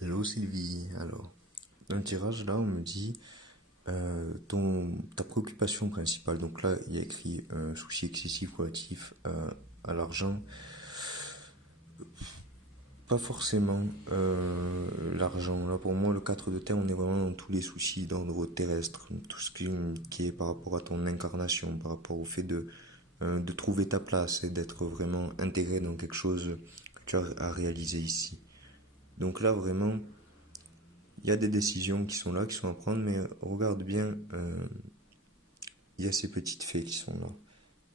Hello Sylvie, alors, dans le tirage là on me dit ta préoccupation principale, donc là il y a écrit souci excessif relatif à l'argent, pas forcément l'argent, là pour moi le 4 de terre on est vraiment dans tous les soucis d'ordre terrestre, tout ce qui est par rapport à ton incarnation, par rapport au fait de trouver ta place et d'être vraiment intégré dans quelque chose que tu as à réaliser ici. Donc là vraiment il y a des décisions qui sont là, qui sont à prendre, mais regarde bien, il y a ces petites faits qui sont là.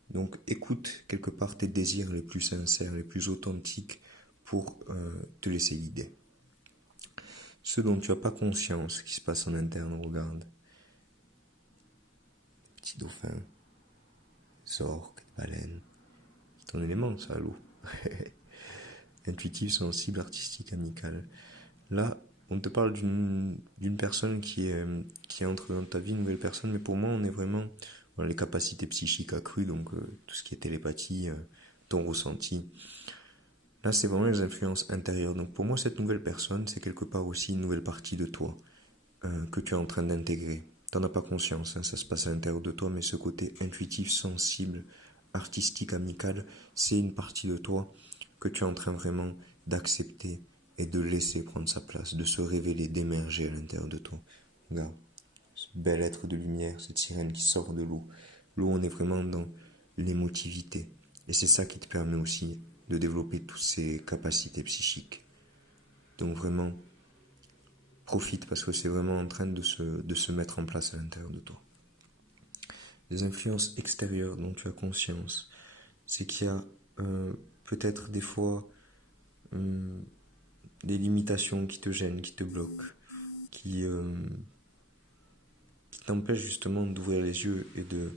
Donc écoute quelque part tes désirs les plus sincères, les plus authentiques pour te laisser guider. Ce dont tu n'as pas conscience qui se passe en interne, regarde. Petit dauphin, orques, baleine. C'est ton élément, ça, l'eau. Intuitif, sensible, artistique, amical. Là, on te parle d'une personne qui entre dans ta vie, une nouvelle personne, mais pour moi, on est vraiment dans les capacités psychiques accrues, donc tout ce qui est télépathie, ton ressenti. Là, c'est vraiment les influences intérieures. Donc pour moi, cette nouvelle personne, c'est quelque part aussi une nouvelle partie de toi que tu es en train d'intégrer. Tu n'en as pas conscience, hein, ça se passe à l'intérieur de toi, mais ce côté intuitif, sensible, artistique, amical, c'est une partie de toi que tu es en train vraiment d'accepter et de laisser prendre sa place, de se révéler, d'émerger à l'intérieur de toi. Regarde, ce bel être de lumière, cette sirène qui sort de l'eau. L'eau, on est vraiment dans l'émotivité. Et c'est ça qui te permet aussi de développer toutes ces capacités psychiques. Donc vraiment, profite parce que c'est vraiment en train de se mettre en place à l'intérieur de toi. Les influences extérieures dont tu as conscience, c'est qu'il y a peut-être des fois euh, des limitations qui te gênent, qui te bloquent, qui t'empêchent justement d'ouvrir les yeux et de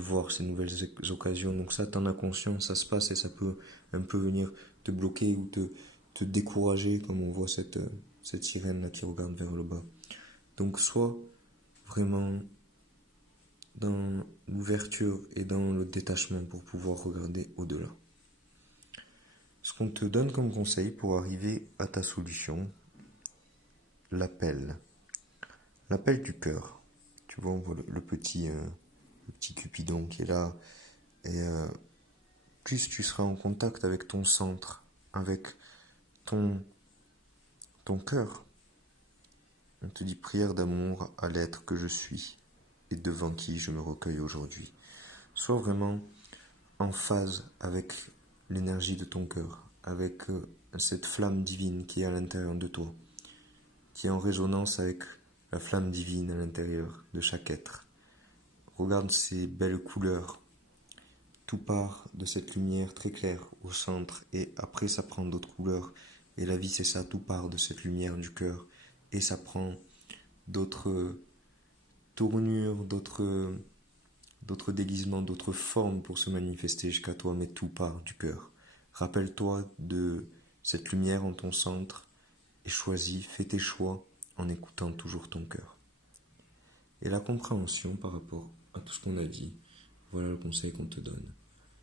voir ces nouvelles occasions. Donc ça, t'en as conscience, ça se passe et ça peut un peu venir te bloquer ou te décourager, comme on voit cette sirène là qui regarde vers le bas. Donc sois vraiment dans l'ouverture et dans le détachement pour pouvoir regarder au-delà. Ce qu'on te donne comme conseil pour arriver à ta solution, l'appel. L'appel du cœur. Tu vois, on voit le petit Cupidon qui est là. Et plus tu seras en contact avec ton centre, avec ton, ton cœur, on te dit prière d'amour à l'être que je suis et devant qui je me recueille aujourd'hui. Sois vraiment en phase avec l'énergie de ton cœur, avec cette flamme divine qui est à l'intérieur de toi, qui est en résonance avec la flamme divine à l'intérieur de chaque être. Regarde ces belles couleurs. Tout part de cette lumière très claire au centre et après ça prend d'autres couleurs. Et la vie c'est ça, tout part de cette lumière du cœur et ça prend d'autres tournures, d'autres déguisements, d'autres formes pour se manifester jusqu'à toi, mais tout part du cœur. Rappelle-toi de cette lumière en ton centre et choisis, fais tes choix en écoutant toujours ton cœur. Et la compréhension par rapport à tout ce qu'on a dit, voilà le conseil qu'on te donne.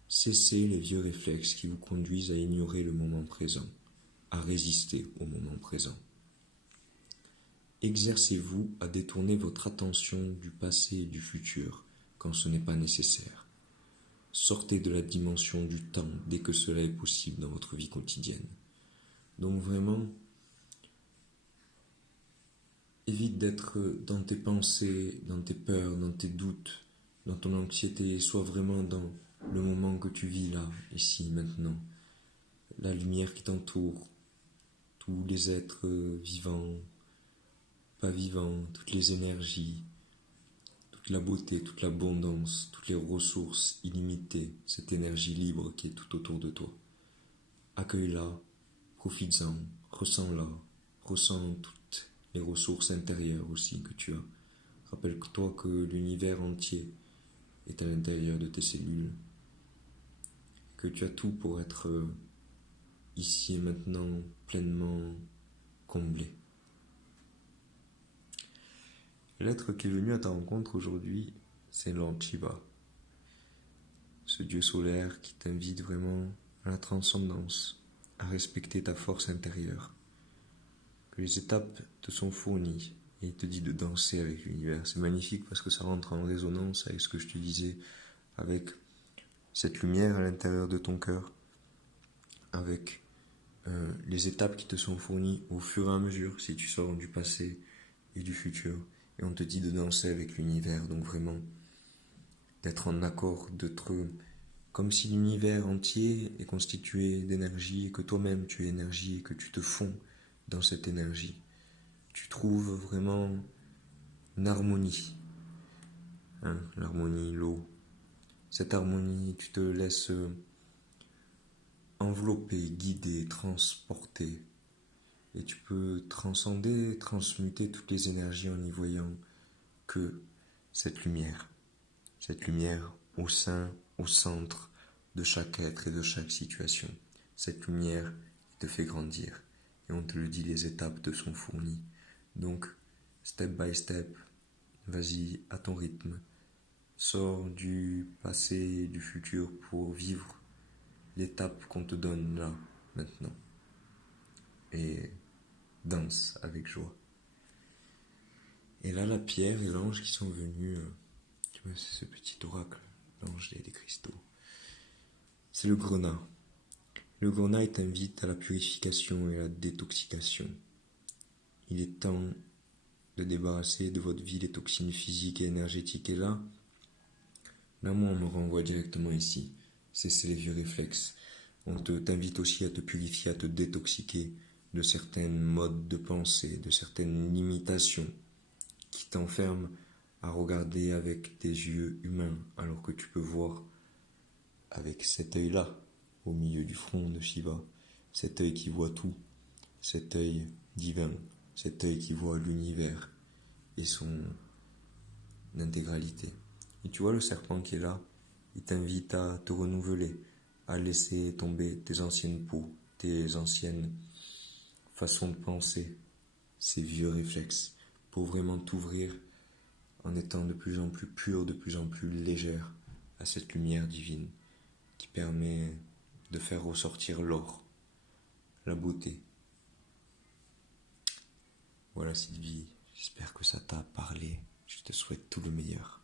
Cessez les vieux réflexes qui vous conduisent à ignorer le moment présent, à résister au moment présent. Exercez-vous à détourner votre attention du passé et du futur quand ce n'est pas nécessaire. Sortez de la dimension du temps dès que cela est possible dans votre vie quotidienne. Donc vraiment, évite d'être dans tes pensées, dans tes peurs, dans tes doutes, dans ton anxiété. Sois vraiment dans le moment que tu vis là, ici, maintenant. La lumière qui t'entoure, tous les êtres vivants, pas vivants, toutes les énergies, toute la beauté, toute l'abondance, toutes les ressources illimitées, cette énergie libre qui est tout autour de toi. Accueille-la, profites-en, ressens-la, ressens toutes les ressources intérieures aussi que tu as. Rappelle-toi que l'univers entier est à l'intérieur de tes cellules, que tu as tout pour être ici et maintenant pleinement comblé. L'être qui est venu à ta rencontre aujourd'hui, c'est Lord Shiva, ce dieu solaire qui t'invite vraiment à la transcendance, à respecter ta force intérieure. que les étapes te sont fournies et il te dit de danser avec l'univers. C'est magnifique parce que ça rentre en résonance avec ce que je te disais, avec cette lumière à l'intérieur de ton cœur, avec les étapes qui te sont fournies au fur et à mesure si tu sors du passé et du futur. Et on te dit de danser avec l'univers, donc vraiment d'être en accord, d'être comme si l'univers entier est constitué d'énergie et que toi-même tu es énergie et que tu te fonds dans cette énergie. Tu trouves vraiment une harmonie, hein, l'harmonie, l'eau. Cette harmonie, tu te laisses envelopper, guider, transporter. Et tu peux transcender, transmuter toutes les énergies en y voyant que cette lumière au sein, au centre de chaque être et de chaque situation. Cette lumière qui te fait grandir. Et on te le dit, les étapes te sont fournies. Donc, step by step, vas-y à ton rythme. Sors du passé et du futur pour vivre l'étape qu'on te donne là, maintenant. Et danse avec joie. Et là, la pierre et l'ange qui sont venus, tu vois, c'est ce petit oracle, l'ange des cristaux. C'est le grenat. Le grenat t'invite à la purification et à la détoxication. Il est temps de débarrasser de votre vie les toxines physiques et énergétiques. Et là, moi, on me renvoie directement ici. Cesser les vieux réflexes. On t'invite aussi à te purifier, à te détoxiquer de certains modes de pensée, de certaines limitations qui t'enferment à regarder avec tes yeux humains, alors que tu peux voir avec cet œil-là, au milieu du front de Shiva, cet œil qui voit tout, cet œil divin, cet œil qui voit l'univers et son intégralité. Et tu vois le serpent qui est là, il t'invite à te renouveler, à laisser tomber tes anciennes peaux, tes anciennes façons de penser, ces vieux réflexes, pour vraiment t'ouvrir en étant de plus en plus pure, de plus en plus légère à cette lumière divine qui permet de faire ressortir l'or, la beauté. Voilà Sylvie, j'espère que ça t'a parlé. Je te souhaite tout le meilleur.